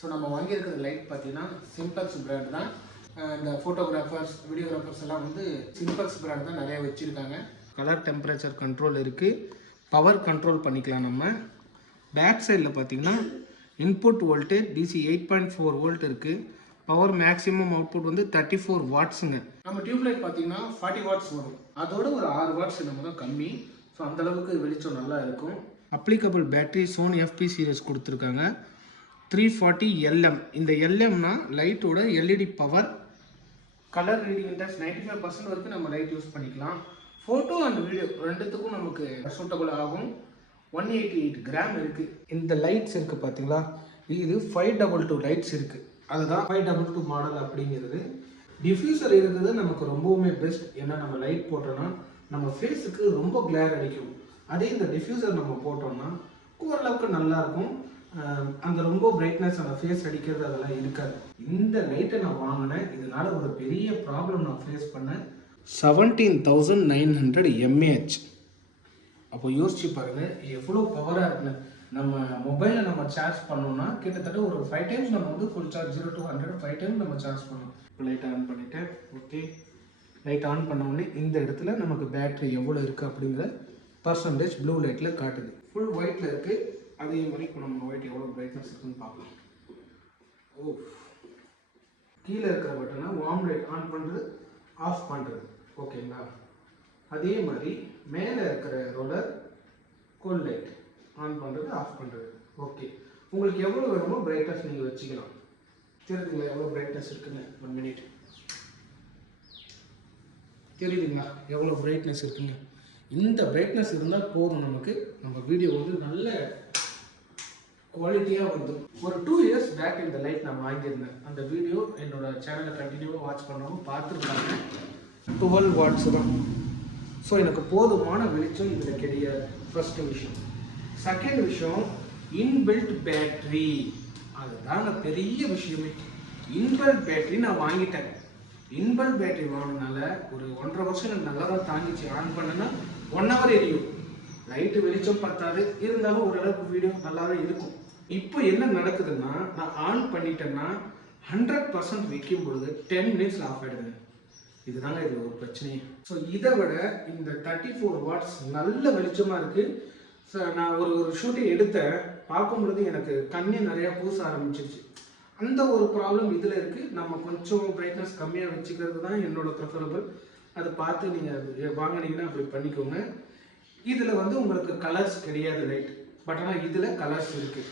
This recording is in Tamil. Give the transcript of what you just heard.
ஸோ நம்ம வாங்கியிருக்கிற லைட் பார்த்தீங்கன்னா சிம்பக்ஸ் பிராண்ட் தான். இந்த ஃபோட்டோகிராஃபர்ஸ் வீடியோகிராஃபர்ஸ் எல்லாம் வந்து சிம்பக்ஸ் பிராண்ட் தான் நிறைய வச்சுருக்காங்க. கலர் டெம்பரேச்சர் கண்ட்ரோல் இருக்குது, பவர் கண்ட்ரோல் பண்ணிக்கலாம். நம்ம பேக் சைடில் பார்த்தீங்கன்னா இன்புட் வோல்டேஜ் டிசி 8.4 வோல்ட் இருக்குது. பவர் மேக்ஸிமம் அவுட்புட் வந்து 34 வாட்ஸுங்க. நம்ம டியூப்லைட் பார்த்தீங்கன்னா 40 வாட்ஸ் வரும், அதோட ஒரு 6 வாட்ஸ் நம்ம தான் கம்மி. ஸோ அந்தளவுக்கு வெளிச்சம் நல்லா இருக்கும். Applicable battery Sony FP series கொடுத்துருக்காங்க 340 LM. இந்த LMனா லைட்டோட LED power. Colour reading index 95% வரைக்கும் நம்ம லைட் யூஸ் பண்ணிக்கலாம். ஃபோட்டோ அண்ட் வீடியோ ரெண்டுத்துக்கும் நமக்கு சூட்டபுள் ஆகும். 188 கிராம் இருக்குது. இந்த லைட்ஸ் இருக்குது பார்த்தீங்களா, இது 522 லைட்ஸ் இருக்குது. அதுதான் 522 மாடல் அப்படிங்கிறது. டிஃப்யூசர் இருக்கிறது நமக்கு ரொம்பவுமே பெஸ்ட். ஏன்னா நம்ம லைட் போட்டோன்னா நம்ம ஃபேஸுக்கு ரொம்ப கிளேர் அடிக்கும். அதே இந்த டிஃப்யூசர் நம்ம போட்டோம்னா ஓரளவுக்கு நல்லாயிருக்கும். அந்த ரொம்ப பிரைட்னஸ் அந்த ஃபேஸ் அடிக்கிறது அதெல்லாம் இருக்காது. இந்த லைட்டை நான் வாங்கினேன், இதனால் ஒரு பெரிய ப்ராப்ளம் நான் ஃபேஸ் பண்ணேன். 17,900 mAh. அப்போ யோசிச்சு பாருங்கள் எவ்வளோ பவராக இருக்குன்னு. நம்ம மொபைலில் நம்ம சார்ஜ் பண்ணோம்னா கிட்டத்தட்ட ஒரு 5 டைம்ஸ் நம்ம வந்து ஃபுல் சார்ஜ் 0 to 100 5 டைம் நம்ம சார்ஜ் பண்ணோம். இப்போ லைட் ஆன் பண்ணிவிட்டேன். ஓகே, லைட் ஆன் பண்ண உடனே இந்த இடத்துல நமக்கு பேட்ரி எவ்வளோ இருக்குது அப்படிங்கிற பர்சன்டேஜ் ப்ளூ லைட்டில் காட்டுது. ஃபுல் ஒயிட்டில் இருக்குது. அதே மாதிரி இப்போ நம்ம ஒயிட் எவ்வளோ பிரைட்னஸ் இருக்குன்னு பார்க்கலாம். ஓ, கீழே இருக்கிற பட்டனை வார்ம் லைட் ஆன் பண்ணுறது ஆஃப் பண்ணுறது. ஓகேங்களா, அதே மாதிரி மேலே இருக்கிற ரோலர் கோல்ட் லைட் ஆன் பண்ணுறது ஆஃப் பண்ணுறது. ஓகே, உங்களுக்கு எவ்வளோ வேணுமோ பிரைட்னஸ் நீங்கள் வச்சுக்கலாம். தெரியுதுங்களா எவ்வளோ பிரைட்னஸ் இருக்குன்னு? 1 மினிட். தெரியுதுங்களா எவ்வளோ பிரைட்னஸ் இருக்குங்க? இந்த பிரைட்னஸ் இருந்தால் போதும் நமக்கு. நம்ம வீடியோ வந்து நல்ல குவாலிட்டியாக வந்துடும். ஒரு 2 இயர்ஸ் பேக் இந்த லைட் நான் வாங்கியிருந்தேன். அந்த வீடியோ என்னோட சேனலில் கண்டினியூவாக வாட்ச் பண்ணவங்க பார்த்துருக்காங்க. 12 வாட்ஸ் தான். ஸோ எனக்கு போதுமான வெளிச்சம் இதில் கிடையாது. ஃபர்ஸ்ட் விஷயம். செகண்ட் விஷயம், இன்பில்ட் பேட்ரி. அதுதாங்க பெரிய விஷயமே. இன்பில்ட் பேட்ரி நான் வாங்கிட்டேன். இன்பில்ட் பேட்டரி வாங்கினால ஒரு 1.5 வருஷம் எனக்கு நல்லா தான் தாங்கிச்சு. ஆன் பண்ணேன்னா 1 hour எரியும். லைட்டு வெளிச்சம் பத்தாது, இருந்தாலும் ஓரளவுக்கு வீடியோ நல்லாவே இருக்கும். இப்போ என்ன நடக்குதுன்னா, நான் ஆன் பண்ணிட்டேன்னா 100% வைக்கும் பொழுது 10 minutes ஆஃப் ஆகிடுது. இதுதாங்க இது ஒரு பிரச்சனையே. ஸோ இதை விட இந்த 34 வாட்ஸ் நல்ல வெளிச்சமாக இருக்குது. ஸோ நான் ஒரு ஷூட்டிங் எடுத்தேன், பார்க்கும்பொழுது எனக்கு கண்ணே நிறையா பூச ஆரம்பிச்சிருச்சு. அந்த ஒரு ப்ராப்ளம் இதில் இருக்குது. நம்ம கொஞ்சம் பிரைட்னஸ் கம்மியாக வச்சுக்கிறது தான் என்னோட ப்ரிஃபரபிள். அதை பார்த்து நீங்கள் வாங்கினீங்கன்னா அப்படி பண்ணிக்கோங்க. இதில் வந்து உங்களுக்கு கலர்ஸ் கிடையாது லைட், பட் ஆனால் இதில் கலர்ஸ் இருக்குது.